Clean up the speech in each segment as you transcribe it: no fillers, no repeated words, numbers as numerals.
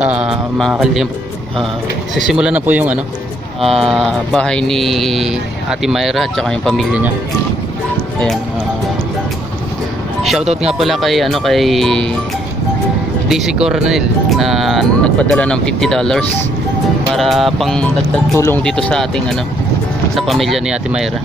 Mga kalingap, sisimulan na po yung bahay ni Ate Myra at saka yung pamilya niya. Ayan, shoutout nga pala kay kay DC Coronel na nagpadala ng $50 para pang dagdag tulong dito sa ating sa pamilya ni Ate Myra.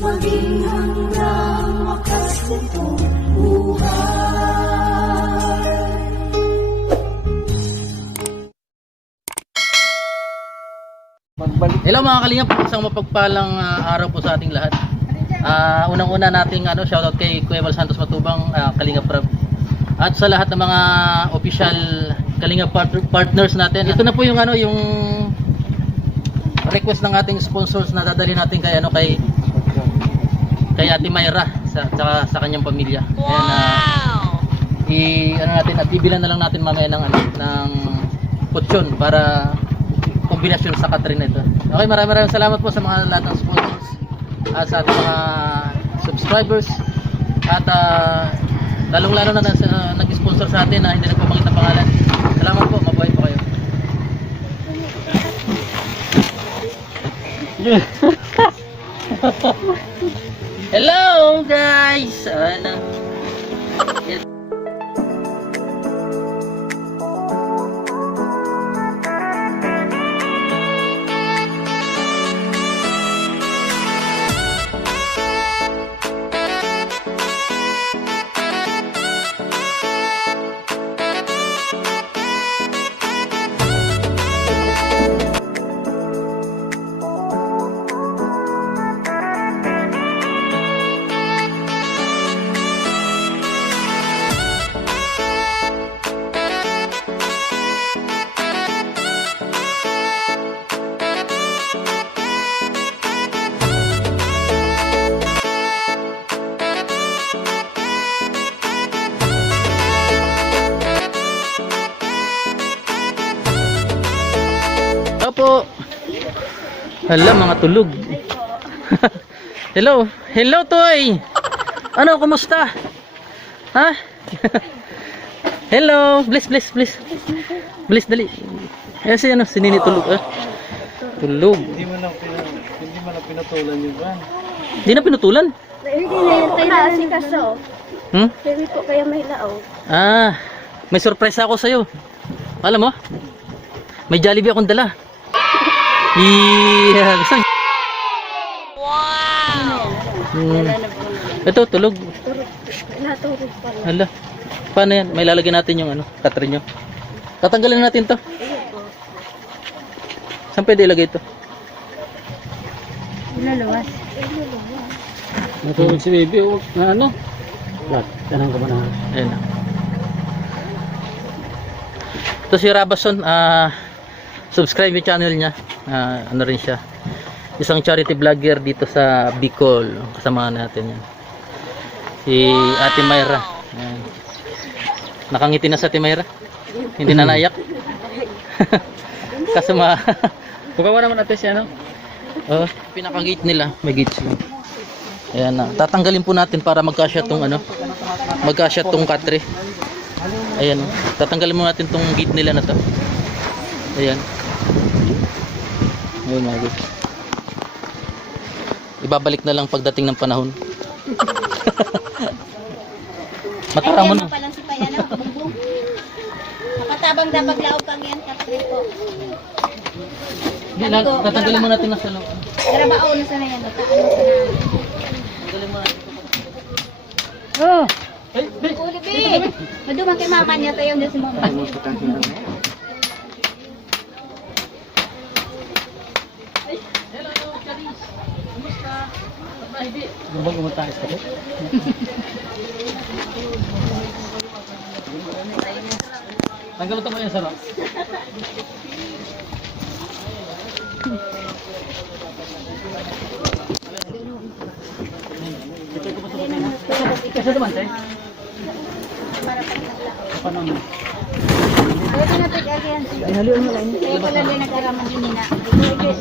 Maging hanggang wakas nitong buhay. Hello mga kalingap, isang mapagpalang araw po sa ating lahat. Unang-una nating shoutout kay Kuya Val Santos Matubang, Kalingap Prab, at sa lahat ng mga official Kalingap partners natin. Ito na po yung yung request ng ating sponsors na dadali natin kay kay Ate Myra sa kanyang pamilya. Wow! Natin at ibilan na lang natin mamaya ng kutsyon para kombinasyon sa Catherine ito. Okay, maraming salamat po sa mga lahat ng sponsors at sa ating mga subscribers at lalong-lalo na nag-sponsor sa atin na hindi nagpapakita pangalan. Salamat po, mabuhay po kayo. Hello guys! Po. Hala, mga tulog. Hello. Hello, Toy. Kumusta? Ha? Hello. Bless. Bless, dali. Si Nini tulog. Tulog. Hindi mo na pinatulan yung van. Hindi na pinutulan? Hindi na yung tayo si Kaso. Hindi po kaya may lao. May surprise ako sa'yo. Alam mo? May Jollibee akong dala. Gusto niyo? Wow! Ito, tulog. Natulog pala. Hala. Paano yan? May lalagyan natin yung Catherine nyo. Tatanggalin natin to. Saan pwede ilagay ito? Luluwas. Natulog si baby. Lahat. Tanang ka ba na? Ayan. Ito si Rabason. Subscribe yung channel niya. Rin siya. Isang charity vlogger dito sa Bicol. Kasama natin yan. Si Ate Myra. Ayan. Nakangiti na sa Ate Myra. Hindi na naiyak. Kasama. Bukawa naman natin siya, Pinaka-gate nila. May gate sila. Ayan na. Tatanggalin po natin para magkasya tong magkasya tong katre. Ayan. Tatanggalin mo natin tong gate nila na to. Ayan. Ayun mga guys. Ibabalik na lang pagdating ng panahon. Matara mo na. Ay, palang si Payana. Makatabang dapat laog kang yan. Kapatid po. Tatanggalin mo natin na sa loob. Garabao na sana yan. Tatanggalin mo natin. Ulibi! Madumang kay mama niya tayo din si mama. Gumang umatayos ka po? Tanggal ito mo yan, sarap. Kasi naman, tay? Paano mo? Pwede na tig-again. Ay, haliw mo lang. Kaya pala din nag-araman din nina. Ito ay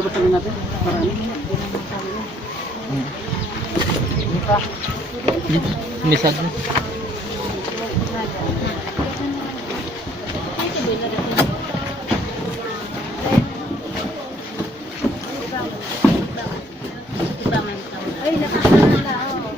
Ilabas lang natin. Para ano? Misag. Ay, nakakala na ako.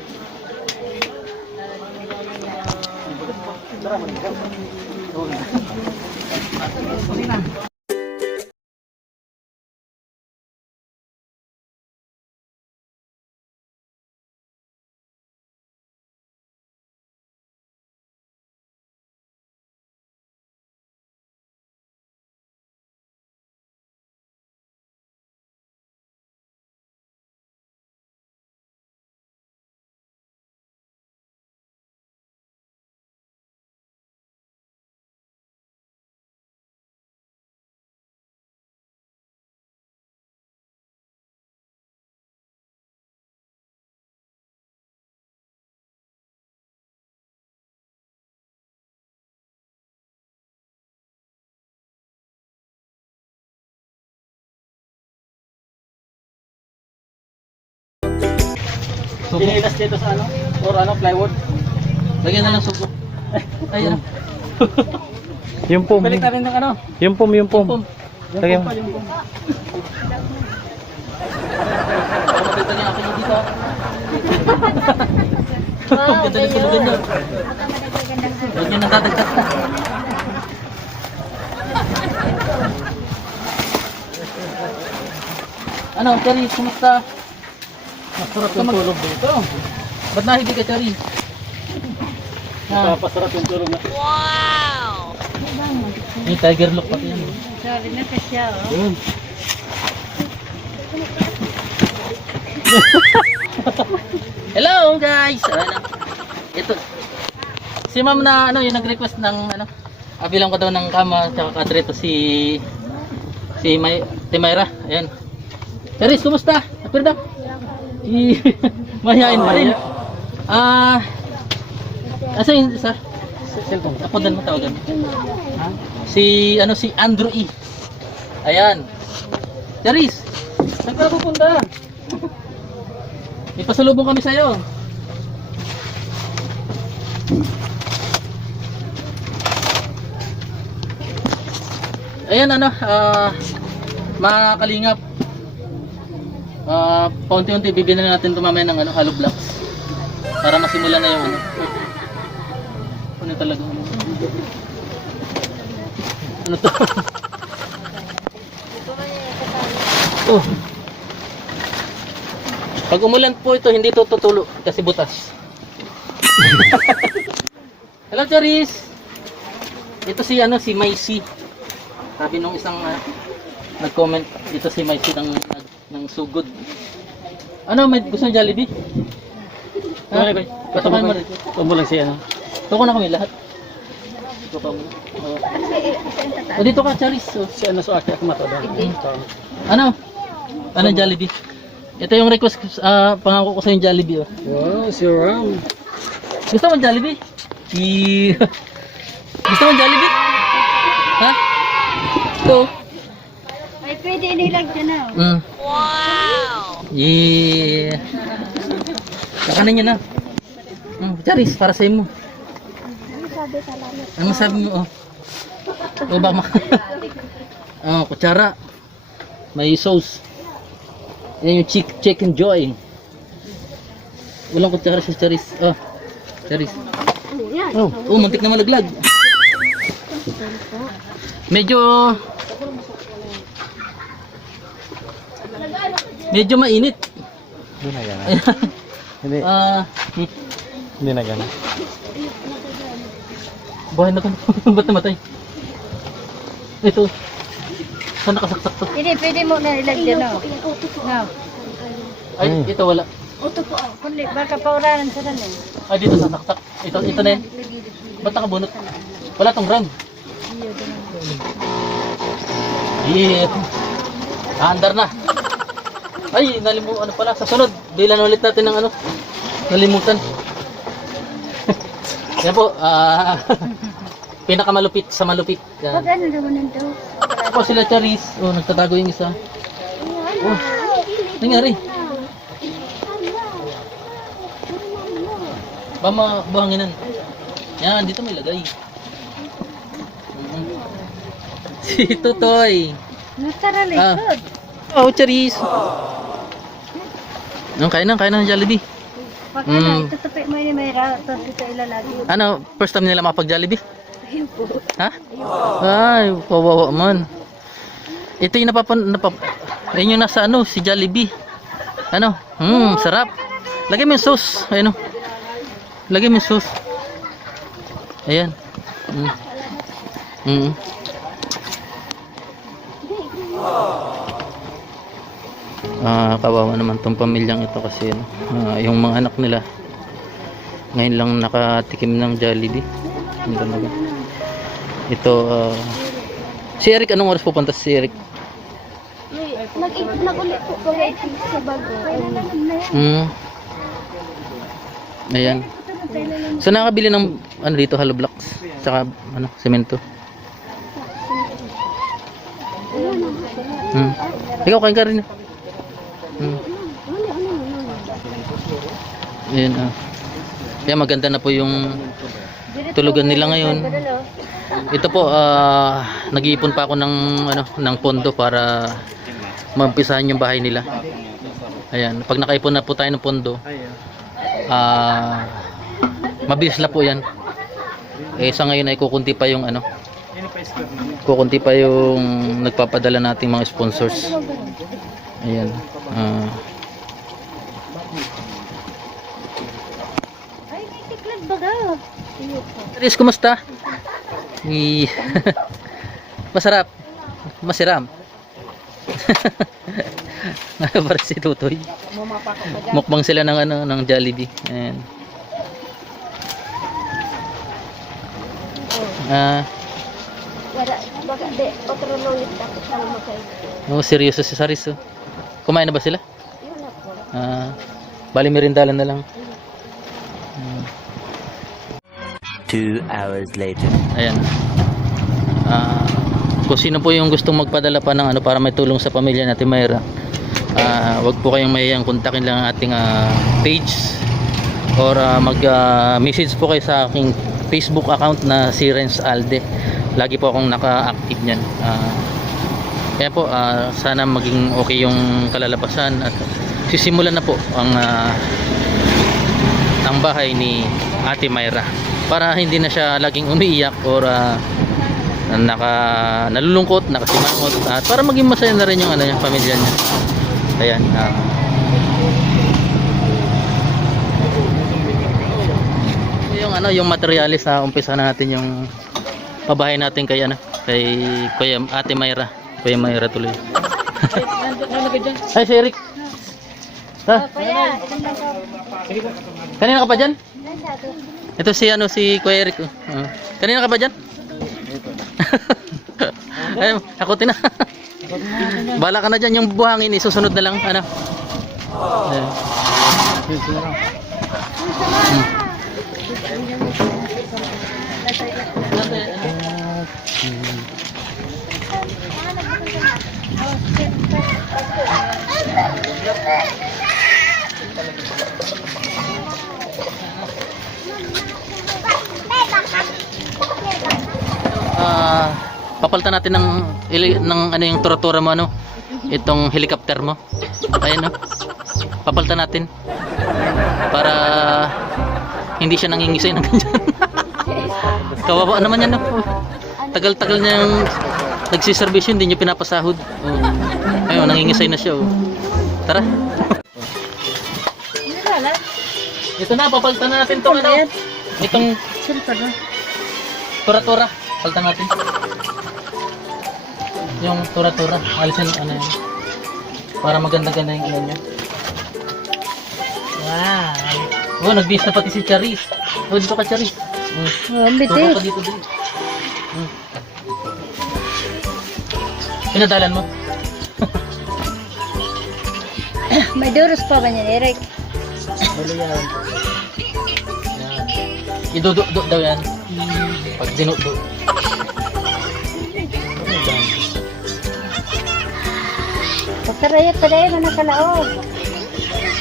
Subo. Pinilas dito sa ano? Or ano, plywood. Lagyan na lang subo. Ay, ano? Yung pom. Balik na rin ng ano? Yung pom. Yung Lagyan pump mo. pa, yung pump. Makita niya ako dito. Wow, Ang ganda ng tulugan niyo. Huwag niyo natadagdag. Ano, Cherry, kumusta? Masarap yung tulog dito. Ba't nahibi ka, Cherry? Ha? Papasarap yung tulog na. May tiger look pati yan. Sorry na kasi oh. Yun. Hello guys! Ito. Si ma'am na ano, yung nag-request ng ano, bilang ko daw ng kama tsaka kadreto si Mayra. Ayan. Teres, kumusta? Apir daw? Mahihain pa rin. Asa yung isa? Cellphone. Ako din matawagan. Ha? Si Andrew E. Ayan. Teres, saan ka pupunta? May pasalubong kami sa'yo. Ayan mga kalingap. Paunti-unti bibili na natin tumamay ng hollow blocks. Para masimulan na yung ano talaga ano to? Oh. Pag umulan po ito, hindi to tutulo kasi butas. Hello, Charis. Ito si Maisy. Sabi nung isang nag-comment dito si Maisy ng sugod. Ano, may gusto ng Jollibee? Patakay mo rin. Tumbo lang siya, ano? Tuko na kami lahat. Tuko pa muna. O dito ka, Charis. Oh. Si ano, so ako matodo. Ano? Ano Jollibee? Ito yung request, pangako ko sa yung Jollibee. Oh. Wow, si Ram. Gusto mo Jollibee? Gusto mo Jollibee? Ha? Ito. Ay, pwede inilag dyan na. Wow! Yeah! Kakanin nyo na. Charis, para sa mo. Ano sabi salamat? Ano sabi mo? Oh, ba kutsara. May sauce. Yan yung chicken joy. Walang kutsara si Charis. Oh, Charis. Yan. Oh, muntik na malaglag. Medyo mainit. Hindi na gana. Hindi. Hindi na gana. Buhay na to. Ba't namatay? Ito. Saan nakasaksak to? Hindi, pwede mo na ilag dyan na. No. Ay, ito wala. Uto po. Kundi, baka pauranan sa dyan eh. Ay, dito sa naksak. Ito na yan. Ba't nakabunot? Wala tong ram. Yeah. Andar na. Ay, nalimutan pala. Sa sunod, bilan ulit natin ng nalimutan. Yan po, pinakamalupit sa malupit. Pag Yan. ano naman nito? Ako sila Charis. Oh, nagtatago yung isa. Oh, nangyari. Buhanginan. Yan, dito may lagay. Si Tutoy. Nasa likod. Oh, charis. Kain ng Jollibee. Pag ano, tutupi mo yun, may rato dito ilalagi. Ano, first time nila makapag-Jollibee? Ayun po. Ha? Ay, kawawa man. Ito yung ayun yung nasa ano, si Jollibee. Ano? Sarap. Lagay mo yung sauce. Ayun o. Lagay mo yung sauce. Ayan. Kawawa naman tong pamilyang ito kasi yung mga anak nila ngayon lang nakatikim ng Jollibee. Ang talaga. Ito si Eric, anong oras pupunta si Eric? Nag-ikot na ulit po pag sa bago. Ayan. So nakabili ng ano dito, hollow blocks saka ano, semento. Ikaw kain ka rin. Ayan, kaya maganda na po yung tulugan nila ngayon. Ito po, nag-iipon pa ako ng ano, ng pondo para maumpisahan yung bahay nila. Ayan, pag nakaipon na po tayo ng pondo, mabilis na po yan. Sa ngayon ay kukunti pa yung ano, kukunti pa yung nagpapadala nating mga sponsors. Ayan. Ay, may tiklag baga. Chris, kumusta? Masarap. Masiram. Para si Tutoy. Mukbang sila ng ano, ng Jollibee. Ayan. Wala, baka de, otro nonit dapat lang makain. Oh, seryoso si Saris. Oh. Kumain na ba sila? Yun na po. Bali merindalan na lang. 2 hours later. Ayan. Kung sino po yung gustong magpadala pa ng ano para may tulong sa pamilya natin Mayra, wag po kayong mahiyang kontakin lang ang ating page or mag-message po kayo sa aking Facebook account na si Renz Alde. Lagi po akong naka-active niyan. Kaya po sana maging okay yung kalalabasan at sisimulan na po ang bahay ni Ate Mayra para hindi na siya laging umiiyak or nalulungkot, nakasimangot, at para maging masaya na rin yung ano, yung pamilya niya. Ayan. Yung ano, yung materialis na umpisa na natin yung pabahay natin kay ano, kay Kuya Ate Mayra. Kuya Mayra tuloy. Ay, si Eric. Kuya, Kanina ka pa dyan? Ito si ano, si Kuya Eric. Kanina ka pa dyan? Ay, ako tina. Bala ka na dyan, yung buhangin isusunod na lang ano. Papalitan natin ng ano yung tura-tura mo ano, itong helicopter mo. Ayan no. Papalitan natin para hindi siya nangingisay ng ganyan. Kawawa naman yan no. Tagal-tagal niyang nagsiservisyo, hindi niyo pinapasahod. Ayun, nangingisay na siya. Tara. Ito na, papalitan na natin itong ano. Itong tura-tura. Palitan natin. Yung tura-tura. Alisin ano yun. Para maganda-ganda yung ano niya. Wow. Oh, nag-bis na pati si Charis. Oh, dito ka Charis. Tuka ka dito din. Pinadalan mo? may duros pa ba niyan, Eric? Wala yan. Idudu-du daw yan. Pag dinudu. Pagkarayat pa dahil na nakalaog.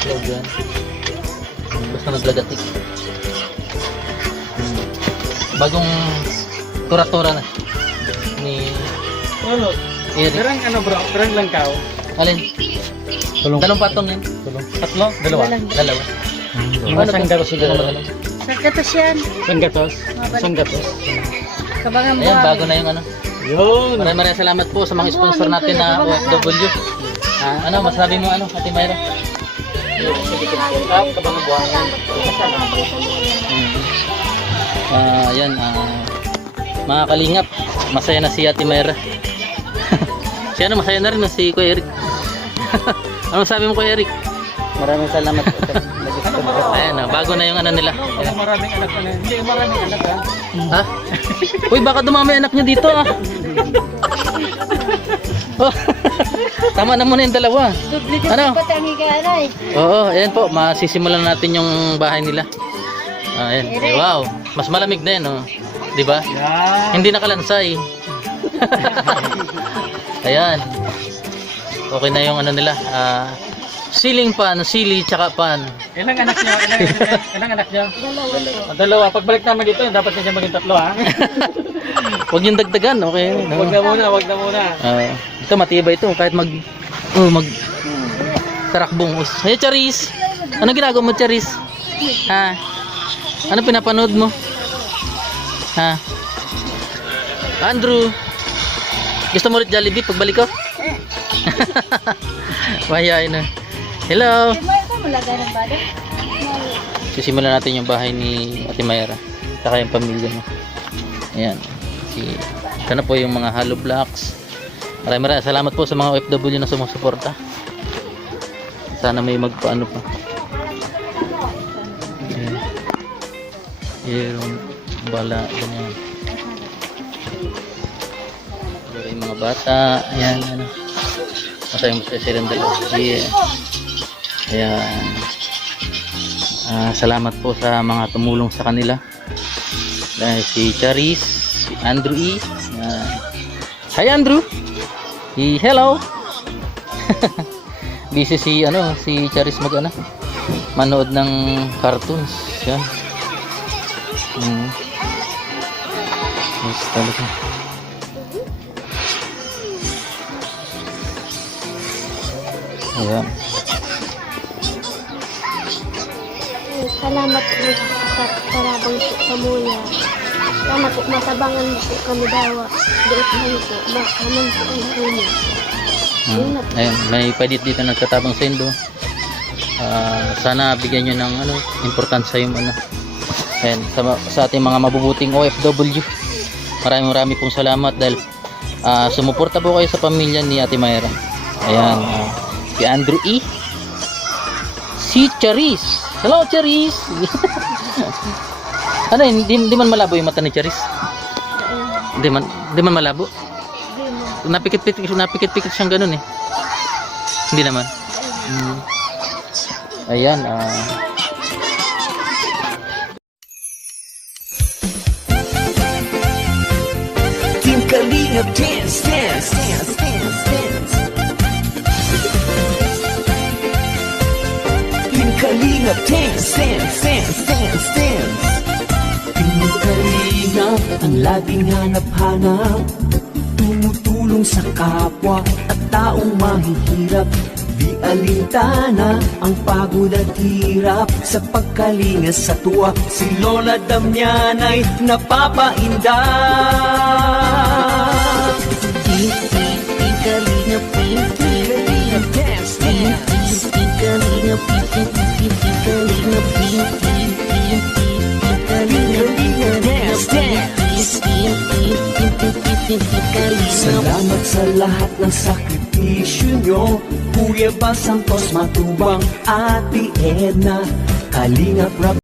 So, yan. Basta naglagatik. Bagong tura-tura na. Ni Ano? Eric. Berang ano bro? Berang langkaw? Alin? Dalawang patong yan. Tatlo? Dalawa? Dalawa. Mga sanggatos siguro. Sanggatos yan. Sanggatos? Sanggatos. Kabangan Ayan, bago na yung ano. Yun! Maraming salamat po sa mga sponsor natin na OFW. Ano, masabi mo ano, Ate Mayra? Kabangan buwangan. Yan, mga kalingap, masaya na si Ate Mayra. Si ano, masaya na rin si Kuya Eric. Ano sabi mo Kuya Eric? Maraming salamat po. Ayan, bago na yung ano nila. Maraming anak na. Hindi, maraming anak ha. Ha? Uy, baka dumami anak nyo dito ah. Oh, tama na muna yung dalawa. Ano? Oo, ayan po, masisimulan natin yung bahay nila. Ayan, wow, mas malamig na yan, oh. Diba? Yan. Hindi nakalansay. Ayan. Okay na yung ano nila, ceiling pan, sili, tsaka pan. Ilang anak niyo? Ilang anak niyo? Dalawa. Pagbalik namin dito, dapat na siya maging tatlo ha. Huwag yung dagdagan, okay? No? Wag na muna. Ito matibay ito kahit mag tarakbong. Hey Charis, ano ginagawa mo Charis? Ha? Ano pinapanood mo? Ha? Andrew, gusto mo ulit Jollibee pagbalik ko? Wayay na. Hello. Sisimulan natin yung bahay ni Ate Mayra saka yung pamilya niya. Ayan. Ito na po yung mga hollow blocks. Maraming salamat po sa mga OFW na sumusuporta. Sana may magpaano pa. Ayan. Yung bala. Ganyan. Yung mga bata. Ayan. Ano. Masayang silang dalawa. Yeah. Ayan. Salamat po sa mga tumulong sa kanila. Dahil si Charis, si Andrew E. Hi Andrew. Hello. Busy si Charis manood ng cartoons. Yan. Yes, talaga. Ayan. Salamat po sa tarabang sa muya. Salamat po, matabangan po kami dawa. Doon po, makaman po ang muya. Ayan, may padit dito nagtatabang sendo. Sana bigyan nyo ng importansya yung ayan, sa ating mga mabubuting OFW. Maraming pong salamat dahil sumuporta po kayo sa pamilya ni Ate Mayra. Ayan, si Andrew E. Si Charis. Hello Charis. Ano, hindi man malabo yung mata ni Charis? Hindi man malabo? Napikit-pikit siyang ganun eh. Hindi naman. Ayan, Team Kalingap dance, dance, dance, dance, dance. Team Kalingap dance, dance, dance, dance, dance. Team Kalingap ang laging hanap-hanap, tumutulong sa kapwa at taong mahihirap. Di alintana ang pagod at hirap sa pagkalinga sa tuwa. Si Lola Damian ay napapainda. Kalingap, Kalingap dance, dance. Kalingap, Kalingap, Kalingap dance, dance. Salamat sa lahat ng sakripisyo nyo, Kuya Bas Santos Matubang, Ate Edna, Kalingap Rap.